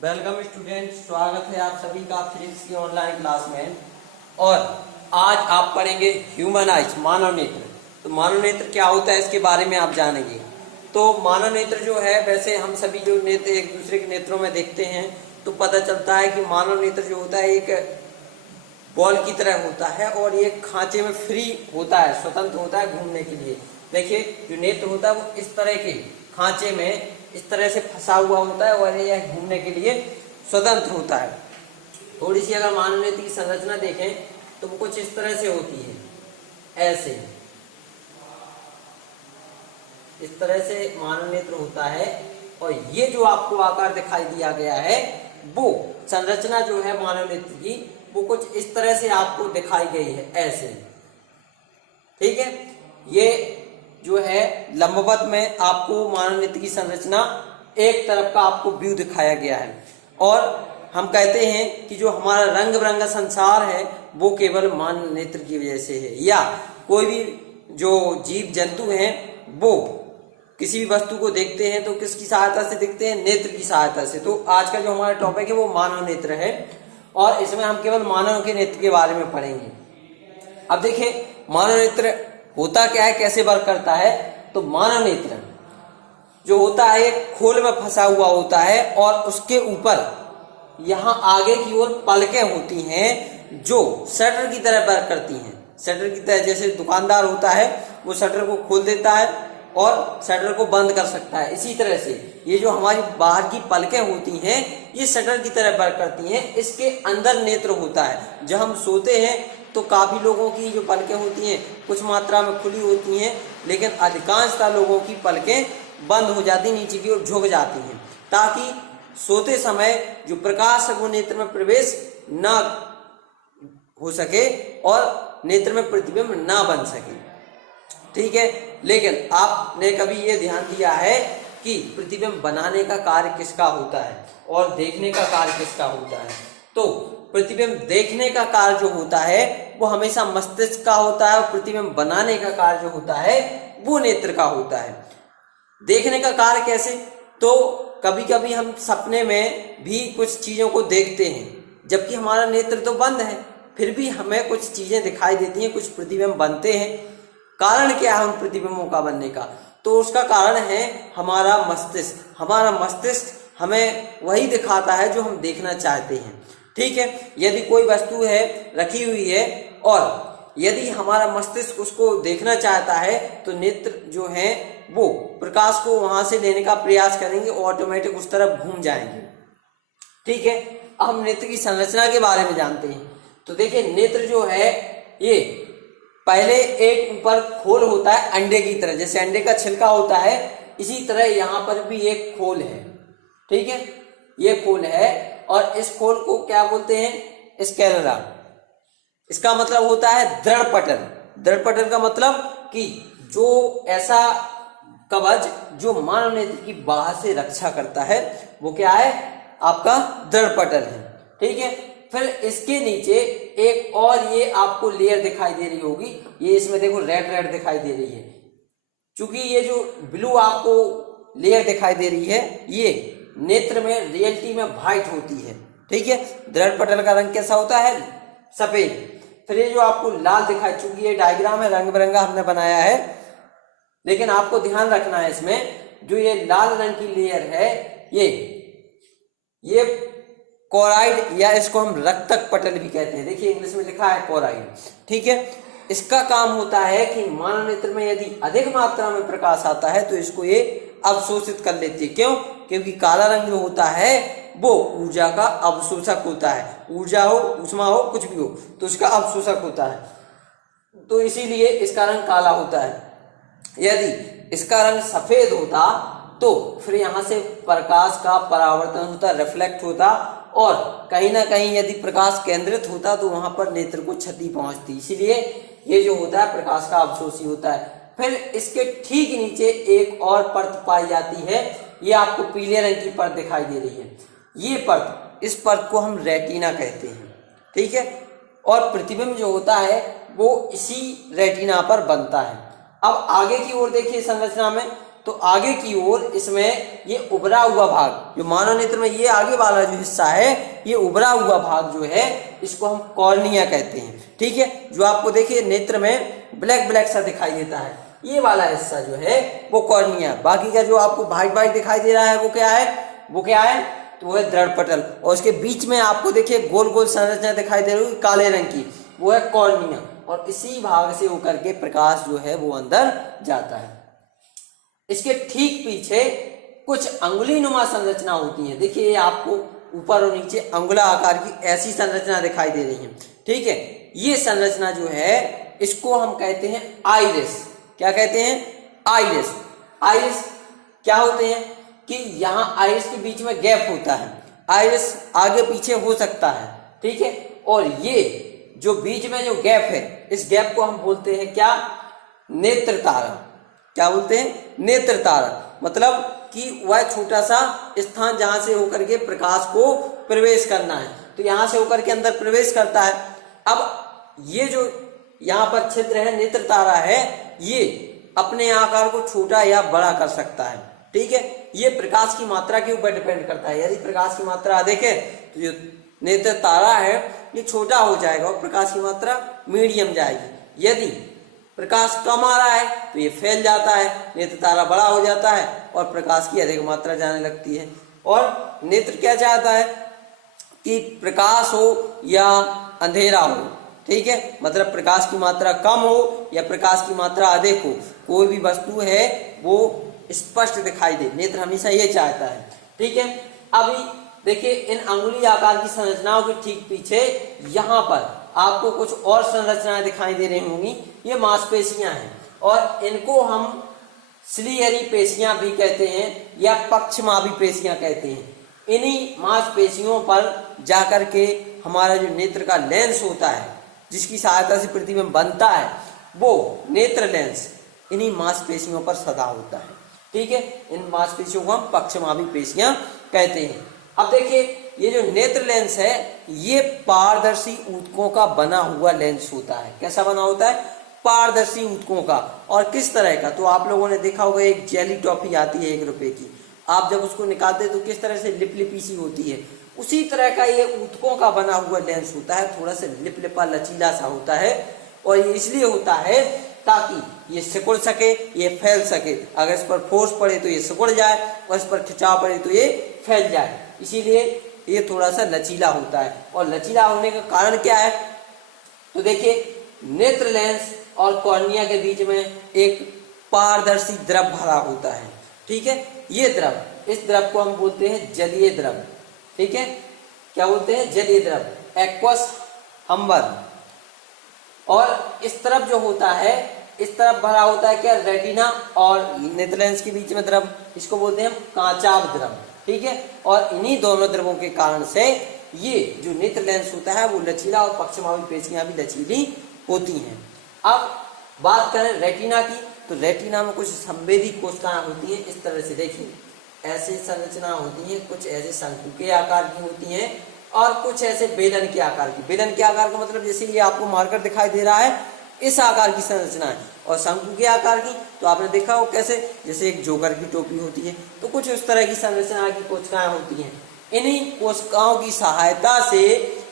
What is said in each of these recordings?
Welcome student, स्वागत है आप सभी का फिजिक्स की ऑनलाइन क्लास में। और आज आप पढ़ेंगे ह्यूमन आइज, मानव नेत्र। तो मानव नेत्र क्या होता है इसके बारे में आप जानेंगे। तो मानव नेत्र जो है, वैसे हम सभी जो नेत्र एक दूसरे के नेत्रों में देखते हैं तो पता चलता है कि मानव नेत्र जो होता है एक बॉल की तरह होता है और ये खांचे में फ्री होता है, स्वतंत्र होता है घूमने के लिए। देखिए जो नेत्र होता है वो इस तरह के खांचे में इस तरह से फंसा हुआ होता है और यह घूमने के लिए स्वतंत्र होता है। थोड़ी सी अगर मानव नेत्र की संरचना देखें तो वो कुछ इस तरह से होती है, ऐसे इस तरह से मानव नेत्र होता है। और ये जो आपको आकार दिखाई दिया गया है वो संरचना जो है मानव नेत्र की वो कुछ इस तरह से आपको दिखाई गई है, ऐसे। ठीक है, ये जो है लंबवत में आपको मानव नेत्र की संरचना एक तरफ का आपको व्यू दिखाया गया है। और हम कहते हैं कि जो हमारा रंग बिरंगा संसार है वो केवल मानव नेत्र की वजह से है, या कोई भी जो जीव जंतु हैं वो किसी भी वस्तु को देखते हैं तो किसकी सहायता से दिखते हैं? नेत्र की सहायता से। तो आज का जो हमारा टॉपिक है वो मानव नेत्र है और इसमें हम केवल मानव के नेत्र के बारे में पढ़ेंगे। अब देखिए मानव नेत्र होता क्या है, कैसे वर्क करता है। तो मानव नेत्र जो होता है एक खोल में फंसा हुआ होता है और उसके ऊपर यहाँ आगे की ओर पलकें होती हैं जो शटर की तरह वर्क करती हैं। शटर की तरह, जैसे दुकानदार होता है वो शटर को खोल देता है और शटर को बंद कर सकता है, इसी तरह से ये जो हमारी बाहर की पलकें होती हैं ये शटर की तरह वर्क करती हैं। इसके अंदर नेत्र होता है। जब हम सोते हैं तो काफी लोगों की जो पलकें होती हैं कुछ मात्रा में खुली होती हैं, लेकिन अधिकांशतः लोगों की पलकें बंद हो जाती, नीचे की ओर झुक जाती हैं, ताकि सोते समय जो प्रकाश है वो नेत्र में प्रवेश न हो सके और नेत्र में प्रतिबिंब ना बन सके। ठीक है, लेकिन आपने कभी ये ध्यान दिया है कि प्रतिबिंब बनाने का कार्य किसका होता है और देखने का कार्य किसका होता है? तो प्रतिबिंब देखने का कार्य जो होता है वो हमेशा मस्तिष्क का होता है और प्रतिबिंब बनाने का कार्य जो होता है वो नेत्र का होता है। देखने का कार्य कैसे? तो कभी कभी हम सपने में भी कुछ चीजों को देखते हैं जबकि हमारा नेत्र तो बंद है, फिर भी हमें कुछ चीजें दिखाई देती हैं, कुछ प्रतिबिंब बनते हैं। कारण क्या है उन प्रतिबिंबों का बनने का? तो उसका कारण है हमारा मस्तिष्क। हमारा मस्तिष्क हमें वही दिखाता है जो हम देखना चाहते हैं। ठीक है, यदि कोई वस्तु है रखी हुई है और यदि हमारा मस्तिष्क उसको देखना चाहता है तो नेत्र जो है वो प्रकाश को वहां से लेने का प्रयास करेंगे, ऑटोमेटिक उस तरफ घूम जाएंगे। ठीक है, अब हम नेत्र की संरचना के बारे में जानते हैं। तो देखिए नेत्र जो है ये पहले एक ऊपर खोल होता है अंडे की तरह, जैसे अंडे का छिलका होता है इसी तरह यहाँ पर भी एक खोल है। ठीक है, ये खोल है और इस खोल को क्या बोलते हैं? स्क्लेरा। इसका मतलब होता है दृढ़ पटल। दृढ़ पटल का मतलब कि जो ऐसा कवच जो मानव नेत्र की बाहर से रक्षा करता है वो क्या है? आपका दृढ़ पटल है। ठीक है, फिर इसके नीचे एक और ये आपको लेयर दिखाई दे रही होगी, ये इसमें देखो रेड रेड दिखाई दे रही है। चूंकि ये जो ब्लू आपको लेयर दिखाई दे रही है ये नेत्र में रियलिटी में व्हाइट होती है। ठीक है, दृढ़ पटल का रंग कैसा होता है? सफेद। फिर ये जो आपको लाल दिखाई, चूंकि ये डायग्राम है रंग बिरंगा हमने बनाया है, लेकिन आपको ध्यान रखना है इसमें जो ये लाल रंग की लेयर है ये कोराइड, या इसको हम रक्तक पटल भी कहते हैं। देखिए इंग्लिश में लिखा है कोराइड। ठीक है, इसका काम होता है कि मानव नेत्र में यदि अधिक मात्रा में प्रकाश आता है तो इसको ये अवशोषित कर लेती है। क्यों? क्योंकि काला रंग जो होता है वो ऊर्जा का अवशोषक होता है। ऊर्जा हो, ऊष्मा हो, कुछ भी हो तो उसका अवशोषक होता है, तो इसीलिए इसका रंग काला होता है। यदि इसका रंग सफेद होता तो फिर यहाँ से प्रकाश का परावर्तन होता, रिफ्लेक्ट होता, और कहीं ना कहीं यदि प्रकाश केंद्रित होता तो वहां पर नेत्र को क्षति पहुंचती। इसीलिए ये जो होता है प्रकाश का अवशोषी होता है। फिर इसके ठीक नीचे एक और परत पाई जाती है, ये आपको पीले रंग की परत दिखाई दे रही है। ये परत, इस परत को हम रेटिना कहते हैं। ठीक है, और प्रतिबिंब जो होता है वो इसी रेटिना पर बनता है। अब आगे की ओर देखिए संरचना में, तो तो आगे की ओर इसमें ये उभरा हुआ भाग, जो मानव नेत्र में ये आगे वाला जो हिस्सा है, ये उभरा हुआ भाग जो है इसको हम कॉर्निया कहते हैं। ठीक है, जो आपको देखिए नेत्र में ब्लैक ब्लैक सा दिखाई देता है, ये वाला हिस्सा जो है वो कॉर्निया। बाकी का जो आपको व्हाइट व्हाइट दिखाई दे रहा है वो क्या है, वो क्या है, तो वो है दृढ़ पटल। और उसके बीच में आपको देखिए गोल गोल संरचना दिखाई दे रही है काले रंग की, वो है कॉर्निया। और इसी भाग से होकर के प्रकाश जो है वो अंदर जाता है। इसके ठीक पीछे कुछ अंगुली नुमा संरचना होती है। देखिए ये आपको ऊपर और नीचे अंगुला आकार की ऐसी संरचना दिखाई दे रही है। ठीक है, ये संरचना जो है इसको हम कहते हैं आइरिस। क्या कहते हैं, आइरिस। आइरिस क्या होते हैं कि यहाँ आइरिस के बीच में गैप होता है, आइरिस आगे पीछे हो सकता है। ठीक है, और ये जो बीच में जो गैप है, इस गैप को हम बोलते हैं क्या, नेत्र तारा। क्या बोलते हैं, नेत्र तारा। मतलब कि वह छोटा सा स्थान जहां से होकर के प्रकाश को प्रवेश करना है, तो यहां से होकर के अंदर प्रवेश करता है। अब ये जो यहाँ पर छिद्र है, नेत्र तारा है, ये अपने आकार को छोटा या बड़ा कर सकता है। ठीक है, ये प्रकाश की मात्रा के ऊपर डिपेंड करता है। यदि प्रकाश की मात्रा अधिक है तो जो नेत्र तारा है ये छोटा हो जाएगा और प्रकाश की मात्रा मीडियम जाएगी। यदि प्रकाश कम आ रहा है तो ये फैल जाता है, नेत्र तारा बड़ा हो जाता है और प्रकाश की अधिक मात्रा जाने लगती है। और नेत्र क्या चाहता है कि प्रकाश हो या अंधेरा हो। ठीक है, मतलब प्रकाश की मात्रा कम हो या प्रकाश की मात्रा अधिक हो, कोई भी वस्तु है वो स्पष्ट दिखाई दे, नेत्र हमेशा ये चाहता है। ठीक है, अभी देखिए इन अंगुली आकार की संरचनाओं के ठीक पीछे यहाँ पर आपको कुछ और संरचनाएं दिखाई दे रही होंगी। ये मांसपेशियां हैं और इनको हम सिलियरी पेशियां भी कहते हैं या पक्षमावी पेशियां कहते हैं। इन्हीं मांसपेशियों पर जाकर के हमारा जो नेत्र का लेंस होता है, जिसकी सहायता से प्रतिबिंब बनता है, वो नेत्र लेंस इन्हीं मांसपेशियों पर सदा होता है। ठीक है, इन मांसपेशियों को हम पक्षमावी पेशियां कहते हैं। अब देखिए ये जो नेत्र लेंस है ये पारदर्शी ऊतकों का बना हुआ लेंस होता है। कैसा बना होता है, पारदर्शी ऊतकों का। और किस तरह का, तो आप लोगों ने देखा होगा एक जेली टॉफी आती है 1 रुपए की, आप जब उसको निकालते तो किस तरह से लिप लिपी सी होती है, उसी तरह का ये ऊतकों का बना हुआ लेंस होता है। थोड़ा सा लिप लिपा लचीला सा होता है और ये इसलिए होता है ताकि ये सिकुड़ सके, ये फैल सके। अगर इस पर फोर्स पड़े तो ये सिकुड़ जाए और इस पर खिंचाव पड़े तो ये फैल जाए, इसीलिए ये थोड़ा सा लचीला होता है। और लचीला होने का कारण क्या है, तो देखिए नेत्र लेंस और कॉर्निया के बीच में एक पारदर्शी द्रव भरा होता है। ठीक है, ये द्रव, इस द्रव को हम बोलते हैं जलीय द्रव। ठीक है, क्या बोलते हैं, जलीय द्रव, एक्वस हम्बर। और इस तरफ जो होता है, इस तरफ भरा होता है क्या, रेटिना और नेत्र लेंस के बीच में द्रव, इसको बोलते हैं हम कांचाभ द्रव। ठीक है, और इन्हीं दोनों द्रवों के कारण से ये जो नेत्र लेंस होता है वो लचीला और पक्षमावी पेशियां भी लचीली होती हैं। अब बात करें रेटिना की, तो रेटिना में कुछ संवेदी कोशिकाएं होती हैं। इस तरह से देखिए ऐसी संरचना होती है, कुछ ऐसे शंकु के आकार की होती हैं और कुछ ऐसे बेलन के आकार की। बेलन के आकार का मतलब जैसे ये आपको मार्कर दिखाई दे रहा है, इस आकार की संरचना है। और शंकु के आकार की तो आपने देखा हो कैसे, जैसे एक जोकर की टोपी होती है, तो कुछ उस तरह की संरचना की कोशिकाएं होती हैं। इन्हीं कोशिकाओं की सहायता से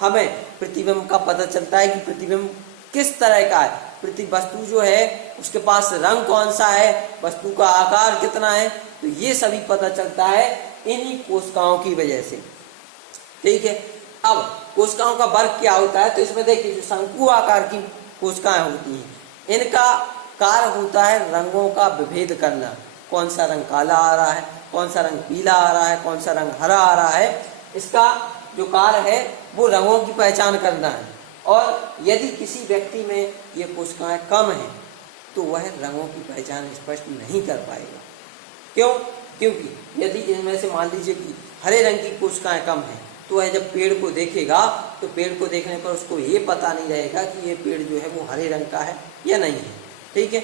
हमें प्रतिबिंब का पता चलता है कि प्रतिबिंब किस तरह का है, वस्तु जो है उसके पास रंग कौन सा है, वस्तु का आकार कितना है, तो ये सभी पता चलता है इन्हीं कोशिकाओं की वजह से। ठीक है, अब कोशिकाओं का वर्ग क्या होता है, तो इसमें देखिए जो शंकु आकार की कोशिकाएं होती हैं, इनका कार्य होता है रंगों का विभेद करना। कौन सा रंग काला आ रहा है, कौन सा रंग पीला आ रहा है, कौन सा रंग हरा आ रहा है, इसका जो कार्य है वो रंगों की पहचान करना है। और यदि किसी व्यक्ति में ये कोशिकाएं कम हैं तो वह रंगों की पहचान स्पष्ट नहीं कर पाएगा। क्यों, क्योंकि यदि इनमें से मान लीजिए कि हरे रंग की कोशिकाएं कम हैं तो वह जब पेड़ को देखेगा तो पेड़ को देखने पर उसको ये पता नहीं रहेगा कि ये पेड़ जो है वो हरे रंग का है या नहीं है। ठीक है,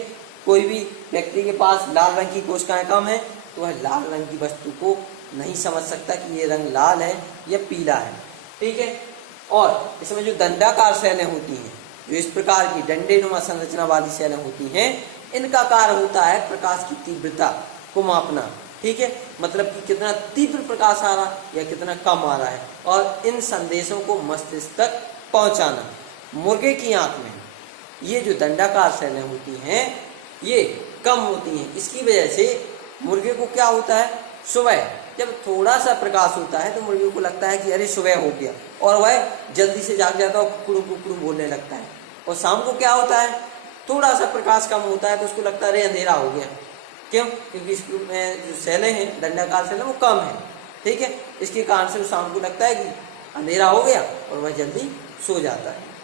कोई भी व्यक्ति के पास लाल रंग की कोशिकाएं कम है तो वह लाल रंग की वस्तु को नहीं समझ सकता कि ये रंग लाल है या पीला है। ठीक है, और इसमें जो दंडाकार सेलें होती हैं, जो इस प्रकार की डंडे नुमा संरचना वाली सेलें होती हैं, इनका कार्य होता है प्रकाश की तीव्रता को मापना, ठीक है, मतलब कि कितना तीव्र प्रकाश आ रहा या कितना कम आ रहा है, और इन संदेशों को मस्तिष्क तक पहुंचाना। मुर्गे की आंख में ये जो दंडाकार सेलें होती हैं ये कम होती हैं। इसकी वजह से मुर्गे को क्या होता है, सुबह जब थोड़ा सा प्रकाश होता है तो मुर्गे को लगता है कि अरे सुबह हो गया, और वह जल्दी से जाग जाता है और कुकड़ू कुकड़ू बोलने लगता है। और शाम को क्या होता है, थोड़ा सा प्रकाश कम होता है तो उसको लगता है अरे अंधेरा हो गया। क्यों? क्योंकि इसमें जो सेलें हैं, दंडाकार सेलें, वो कम है, ठीक है। इसके कारण से शाम को लगता है कि अंधेरा हो गया और वह जल्दी सो जाता है।